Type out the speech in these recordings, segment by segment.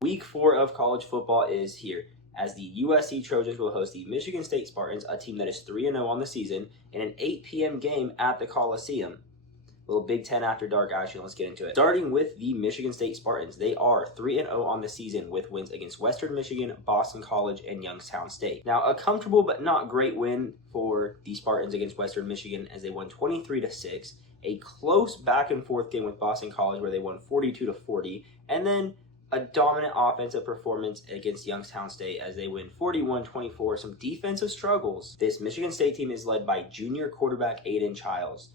Week 4 of college football is here, as the USC Trojans will host the Michigan State Spartans, a team that is 3-0 on the season, in an 8 p.m. game at the Coliseum. A little Big Ten after dark action. Let's get into it. Starting with the Michigan State Spartans, they are 3-0 on the season with wins against Western Michigan, Boston College, and Youngstown State. Now, a comfortable but not great win for the Spartans against Western Michigan as they won 23-6. A close back and forth game with Boston College where they won 42-40, and then a dominant offensive performance against Youngstown State as they win 41-24. Some defensive struggles. This Michigan State team is led by junior quarterback Aiden Childs.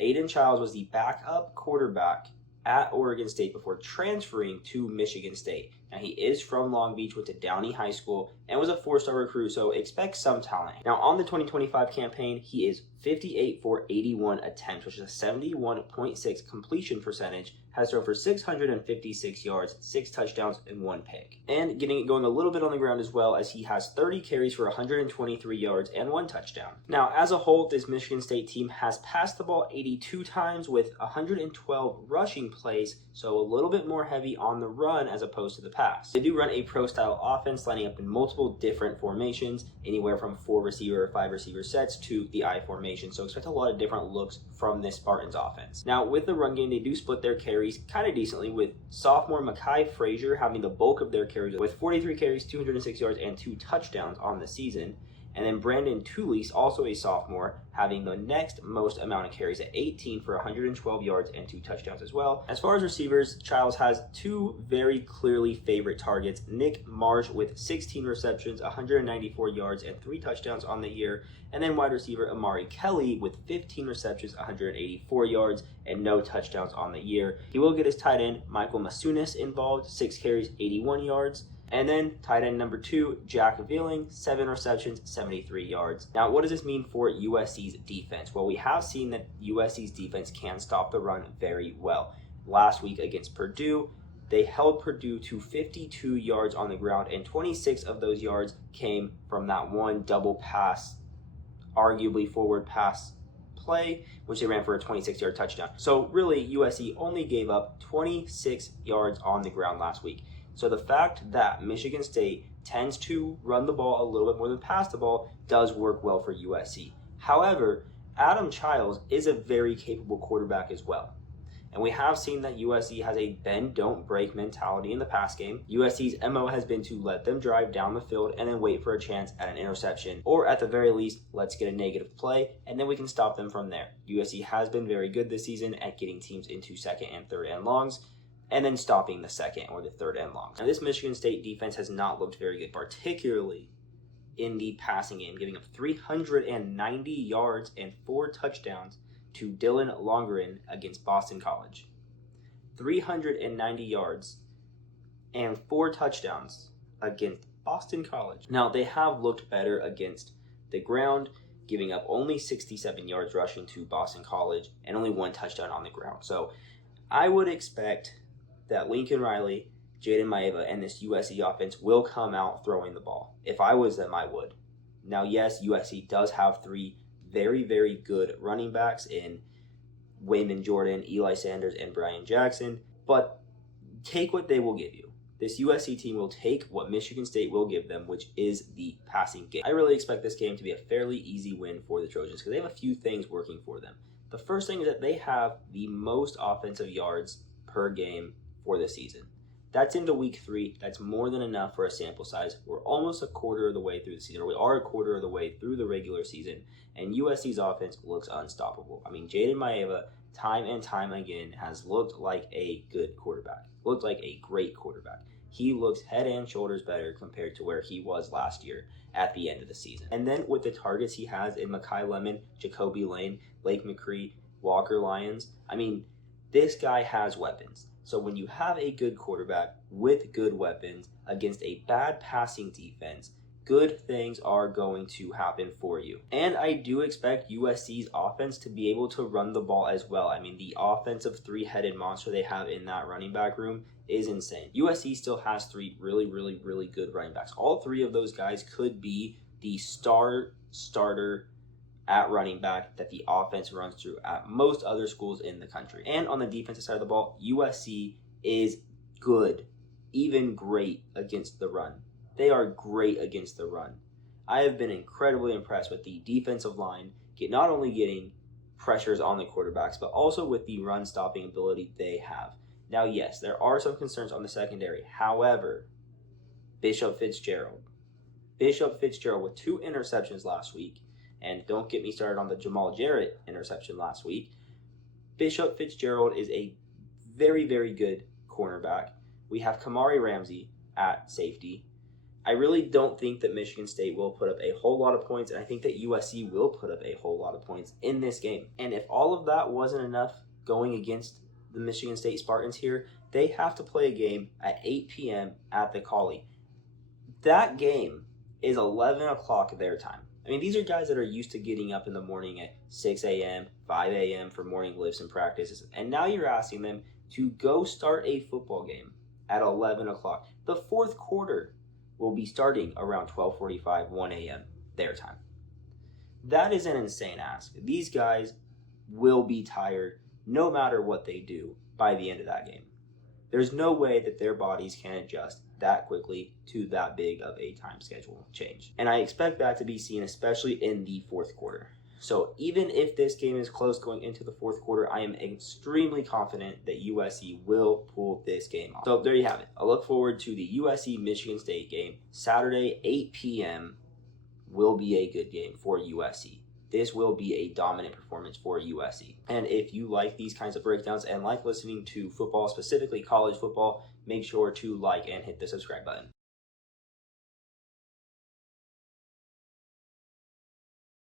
Aiden Childs was the backup quarterback at Oregon State before transferring to Michigan State. Now, he is from Long Beach, went to Downey High School, and was a 4-star recruit, so expect some talent. Now, on the 2025 campaign, he is 58 for 81 attempts, which is a 71.6 completion percentage, has thrown for 656 yards, 6 touchdowns, and 1 pick. And getting it going a little bit on the ground as well, as he has 30 carries for 123 yards and 1 touchdown. Now, as a whole, this Michigan State team has passed the ball 82 times with 112 rushing plays, so a little bit more heavy on the run as opposed to the pass. They do run a pro-style offense, lining up in multiple different formations, anywhere from 4-receiver or 5-receiver sets to the I formation, so expect a lot of different looks from this Spartans offense. Now, with the run game, they do split their carries kind of decently, with sophomore Mekhi Frazier having the bulk of their carries with 43 carries, 206 yards, and 2 touchdowns on the season. And then Brandon Tulis, also a sophomore, having the next most amount of carries at 18 for 112 yards and 2 touchdowns as well. As far as receivers, Childs has 2 very clearly favorite targets. Nick Marsh with 16 receptions, 194 yards, and 3 touchdowns on the year. And then wide receiver Amari Kelly with 15 receptions, 184 yards, and no touchdowns on the year. He will get his tight end, Michael Masunis, involved, 6 carries, 81 yards. And then tight end number 2, Jack Vealing, 7 receptions, 73 yards. Now, what does this mean for USC's defense? Well, we have seen that USC's defense can stop the run very well. Last week against Purdue, they held Purdue to 52 yards on the ground, and 26 of those yards came from that one double pass, arguably forward pass play, which they ran for a 26-yard touchdown. So really, USC only gave up 26 yards on the ground last week. So the fact that Michigan State tends to run the ball a little bit more than pass the ball does work well for USC. However, Adam Childs is a very capable quarterback as well. And we have seen that USC has a bend, don't break mentality in the pass game. USC's MO has been to let them drive down the field and then wait for a chance at an interception. Or at the very least, let's get a negative play, and then we can stop them from there. USC has been very good this season at getting teams into second and third and longs, and then stopping the second or the third and longs. Now, this Michigan State defense has not looked very good, particularly in the passing game, giving up 390 yards and 4 touchdowns to Dylan Longren against Boston College. 390 yards and 4 touchdowns against Boston College. Now, they have looked better against the ground, giving up only 67 yards rushing to Boston College and only 1 touchdown on the ground. So I would expect that Lincoln Riley, Jaden Maeva, and this USC offense will come out throwing the ball. If I was them, I would. Now, yes, USC does have 3 very, very good running backs in Wayman Jordan, Eli Sanders, and Brian Jackson, but take what they will give you. This USC team will take what Michigan State will give them, which is the passing game. I really expect this game to be a fairly easy win for the Trojans because they have a few things working for them. The first thing is that they have the most offensive yards per game for the season. That's into week 3. That's more than enough for a sample size. We're almost a quarter of the way through the season, or we are a quarter of the way through the regular season, and USC's offense looks unstoppable. I mean, Jaden Maeva, time and time again, has looked like a good quarterback, looked like a great quarterback. He looks head and shoulders better compared to where he was last year at the end of the season. And then with the targets he has in Makai Lemon, Jacoby Lane, Lake McCree, Walker Lyons, I mean, this guy has weapons. So when you have a good quarterback with good weapons against a bad passing defense, good things are going to happen for you. And I do expect USC's offense to be able to run the ball as well. I mean, the offensive 3-headed monster they have in that running back room is insane. USC still has 3 really, really, really good running backs. All 3 of those guys could be the starter at running back that the offense runs through at most other schools in the country. And on the defensive side of the ball, USC is good. even great against the run. They are great against the run. I have been incredibly impressed with the defensive line, not only getting pressures on the quarterbacks, but also with the run stopping ability they have. Now, yes, there are some concerns on the secondary. However, Bishop Fitzgerald with 2 interceptions last week, and don't get me started on the Jamal Jarrett interception last week. Bishop Fitzgerald is a very, very good cornerback. We have Kamari Ramsey at safety. I really don't think that Michigan State will put up a whole lot of points, and I think that USC will put up a whole lot of points in this game. And if all of that wasn't enough going against the Michigan State Spartans here, they have to play a game at 8 p.m. at the Collie. That game is 11 o'clock their time. I mean, these are guys that are used to getting up in the morning at 6 a.m., 5 a.m. for morning lifts and practices, and now you're asking them to go start a football game at 11 o'clock. The fourth quarter will be starting around 12:45, 1 a.m. their time. That is an insane ask. These guys will be tired no matter what they do by the end of that game. There's no way that their bodies can adjust that quickly to that big of a time schedule change. And I expect that to be seen especially in the fourth quarter. So even if this game is close going into the fourth quarter, I am extremely confident that USC will pull this game off. So there you have it. I look forward to the USC-Michigan State game. Saturday, 8 p.m. will be a good game for USC. This will be a dominant performance for USC. And if you like these kinds of breakdowns and like listening to football, specifically college football, make sure to like and hit the subscribe button.